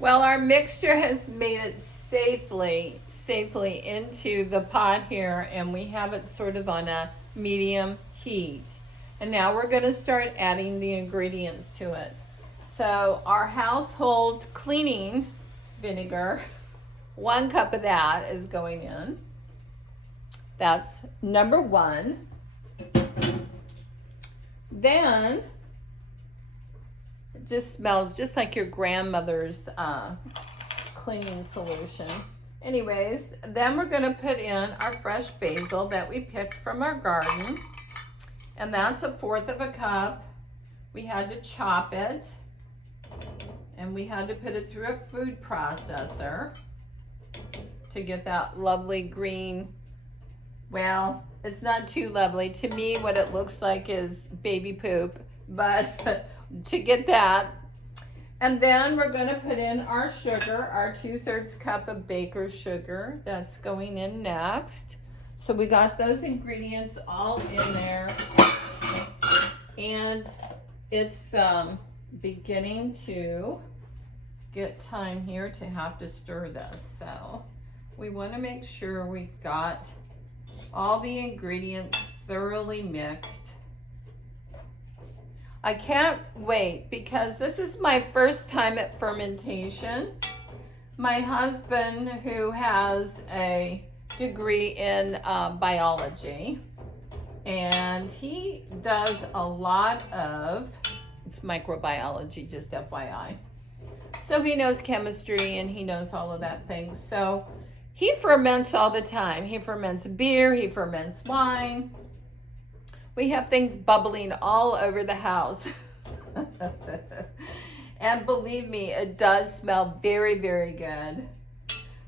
Well, our mixture has made it safely into the pot here, and we have it sort of on a medium heat. And now we're going to start adding the ingredients to it. So our household cleaning vinegar, 1 cup of that is going in. That's number 1. Then it just smells just like your grandmother's cleaning solution. Anyways, then we're going to put in our fresh basil that we picked from our garden. And that's 1/4 cup. We had to chop it. And we had to put it through a food processor to get that lovely green. Well, it's not too lovely. To me, what it looks like is baby poop. But to get that. And then we're going to put in our sugar, our 2/3 cup of baker's sugar. That's going in next. So we got those ingredients all in there. And it's beginning to get time here to have to stir this. So we want to make sure we've got all the ingredients thoroughly mixed. I can't wait because this is my first time at fermentation. My husband, who has a degree in biology, and he does a lot of, it's microbiology, just FYI. So he knows chemistry and he knows all of that thing. So he ferments all the time. He ferments beer, he ferments wine. We have things bubbling all over the house. And believe me, it does smell very, very good.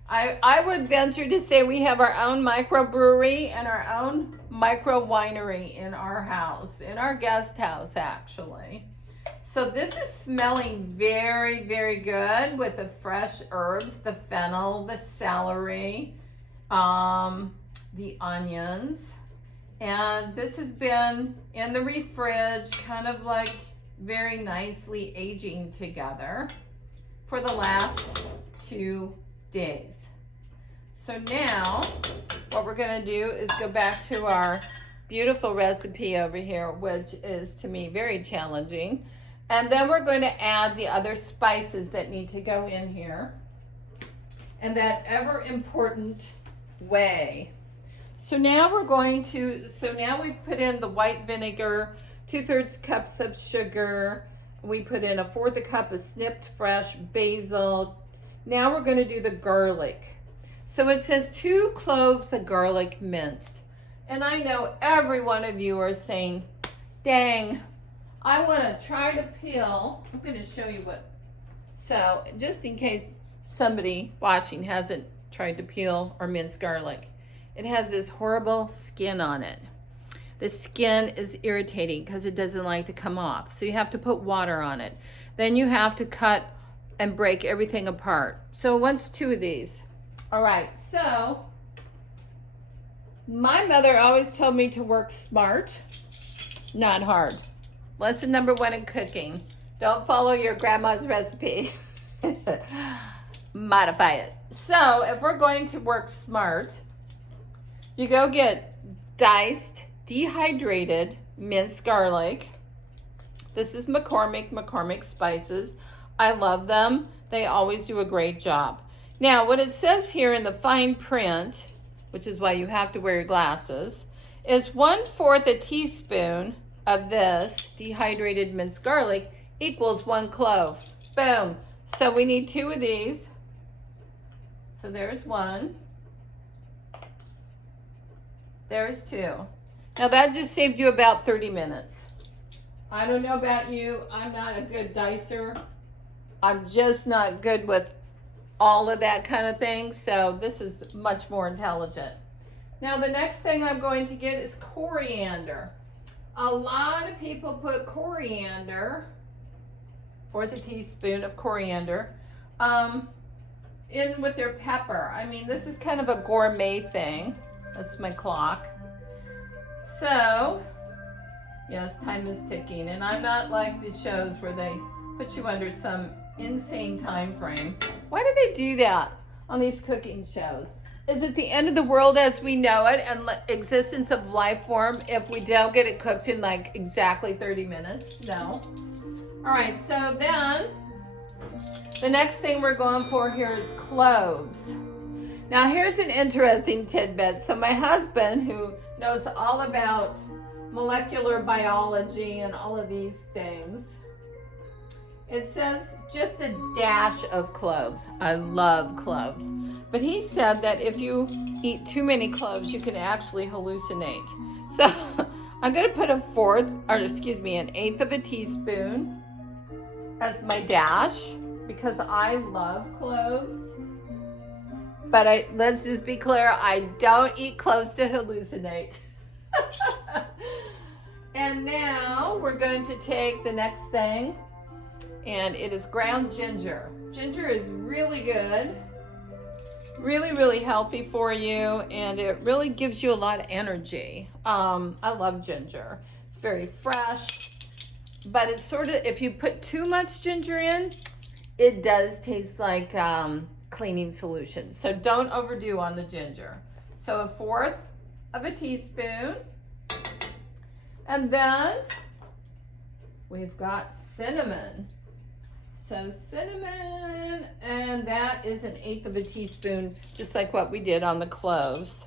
I would venture to say we have our own microbrewery and our own micro winery in our house, in our guest house actually. So this is smelling very, very good with the fresh herbs, the fennel, the celery, the onions. And this has been in the fridge, kind of like very nicely aging together for the last 2 days. So now what we're going to do is go back to our beautiful recipe over here, which is to me very challenging. And then we're going to add the other spices that need to go in here. And that ever important whey. So now we're going to, now we've put in the white vinegar, 2/3 cups of sugar. We put in 1/4 cup of snipped fresh basil. Now we're going to do the garlic. So it says 2 cloves of garlic minced. And I know every one of you are saying, dang, I want to try to peel. I'm going to show you what. So just in case somebody watching hasn't tried to peel or mince garlic. It has this horrible skin on it. The skin is irritating because it doesn't like to come off. So you have to put water on it. Then you have to cut and break everything apart. So once 2 of these. All right, so my mother always told me to work smart, not hard. Lesson number 1 in cooking. Don't follow your grandma's recipe. Modify it. So if we're going to work smart, you go get diced, dehydrated, minced garlic. This is McCormick spices. I love them. They always do a great job. Now, what it says here in the fine print, which is why you have to wear your glasses, is 1/4 a teaspoon of this dehydrated minced garlic equals 1 clove. Boom. So we need 2 of these. So there's 1. There's 2. Now that just saved you about 30 minutes. I don't know about you. I'm not a good dicer. I'm just not good with all of that kind of thing. So this is much more intelligent. Now the next thing I'm going to get is coriander. A lot of people put coriander, 1/4 teaspoon of coriander, in with their pepper. I mean, this is kind of a gourmet thing. That's my clock. So, yes, time is ticking. And I'm not like the shows where they put you under some insane time frame. Why do they do that on these cooking shows? Is it the end of the world as we know it and existence of life form if we don't get it cooked in like exactly 30 minutes? No. All right, so then the next thing we're going for here is cloves. Now here's an interesting tidbit. So my husband, who knows all about molecular biology and all of these things, it says just a dash of cloves. I love cloves. But he said that if you eat too many cloves, you can actually hallucinate. So I'm going to put an eighth of a teaspoon as my dash because I love cloves. But let's just be clear, I don't eat cloves to hallucinate. And now we're going to take the next thing, and it is ground ginger. Ginger is really good, really, really healthy for you, and it really gives you a lot of energy. I love ginger. It's very fresh, but it's sort of, if you put too much ginger in, it does taste like cleaning solution. So don't overdo on the ginger. So 1/4 of a teaspoon. And then we've got cinnamon. So cinnamon, and that is 1/8 of a teaspoon, just like what we did on the cloves.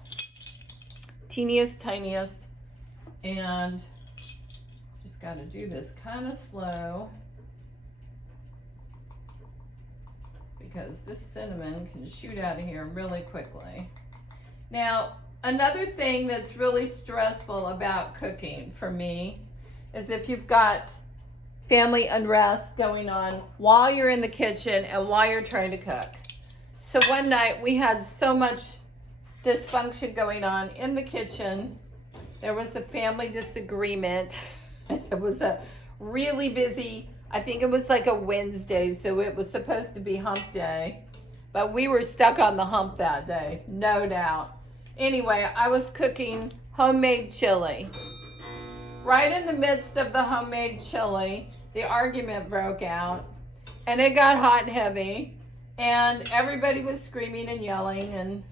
Teeniest, tiniest. And just got to do this kind of slow, because this cinnamon can shoot out of here really quickly. Now, another thing that's really stressful about cooking for me is if you've got family unrest going on while you're in the kitchen and while you're trying to cook. So one night we had so much dysfunction going on in the kitchen. There was a family disagreement. It was a really busy, I think it was like a Wednesday, so it was supposed to be hump day, but we were stuck on the hump that day, no doubt. Anyway, I was cooking homemade chili. Right in the midst of the homemade chili, the argument broke out, and it got hot and heavy, and everybody was screaming and yelling, and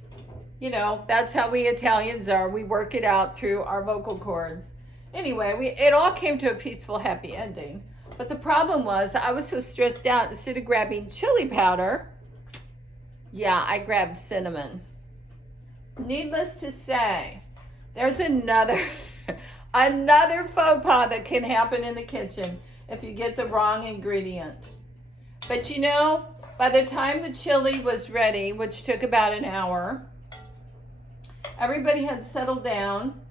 you know, that's how we Italians are. We work it out through our vocal cords. Anyway, it all came to a peaceful, happy ending. But the problem was I was so stressed out, instead of grabbing chili powder, I grabbed cinnamon. Needless to say, there's another faux pas that can happen in the kitchen if you get the wrong ingredient. But you know, by the time the chili was ready, which took about an hour, everybody had settled down,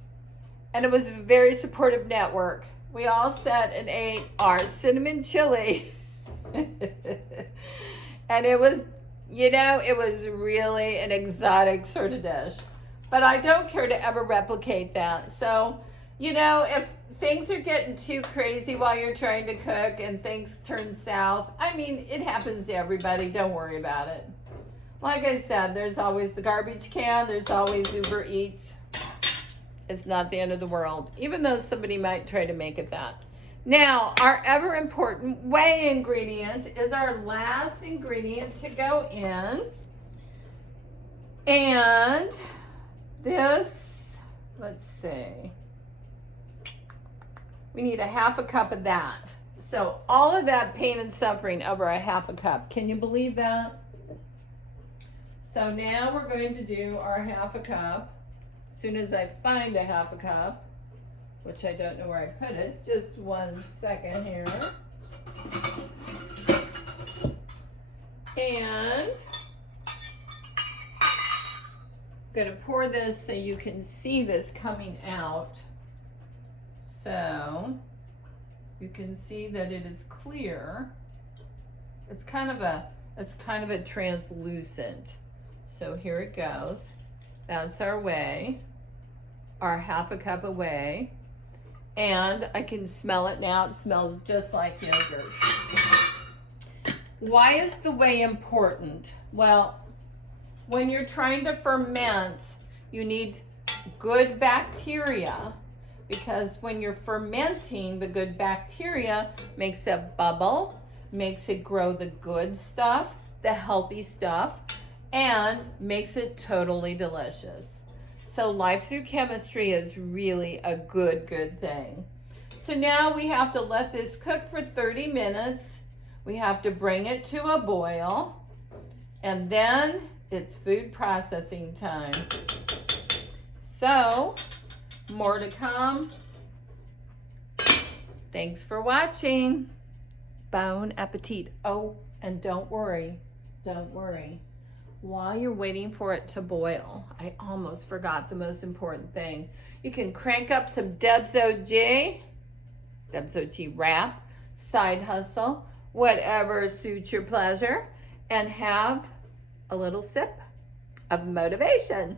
and it was a very supportive network. We all sat and ate our cinnamon chili. And it was, it was really an exotic sort of dish. But I don't care to ever replicate that. So, if things are getting too crazy while you're trying to cook and things turn south, I mean, it happens to everybody. Don't worry about it. Like I said, there's always the garbage can. There's always Uber Eats. It's not the end of the world, even though somebody might try to make it that. Now, our ever important whey ingredient is our last ingredient to go in. And this, let's see, we need 1/2 cup of that. So all of that pain and suffering over 1/2 cup. Can you believe that? So now we're going to do our 1/2 cup. As soon as I find 1/2 cup, which I don't know where I put it, just 1 second here. And I'm going to pour this so you can see this coming out. So you can see that it is clear. It's kind of a translucent. So here it goes. That's our whey, our 1/2 cup of whey. And I can smell it now. It smells just like yogurt. Why is the whey important? Well, when you're trying to ferment, you need good bacteria, because when you're fermenting, the good bacteria makes a bubble, makes it grow the good stuff, the healthy stuff, and makes it totally delicious. So life through chemistry is really a good thing. So now we have to let this cook for 30 minutes. We have to bring it to a boil, and then it's food processing time. So, more to come. Thanks for watching. Bon appetit. Oh, and don't worry. While you're waiting for it to boil, I almost forgot the most important thing. You can crank up some Deb's OG wrap, side hustle, whatever suits your pleasure, and have a little sip of motivation.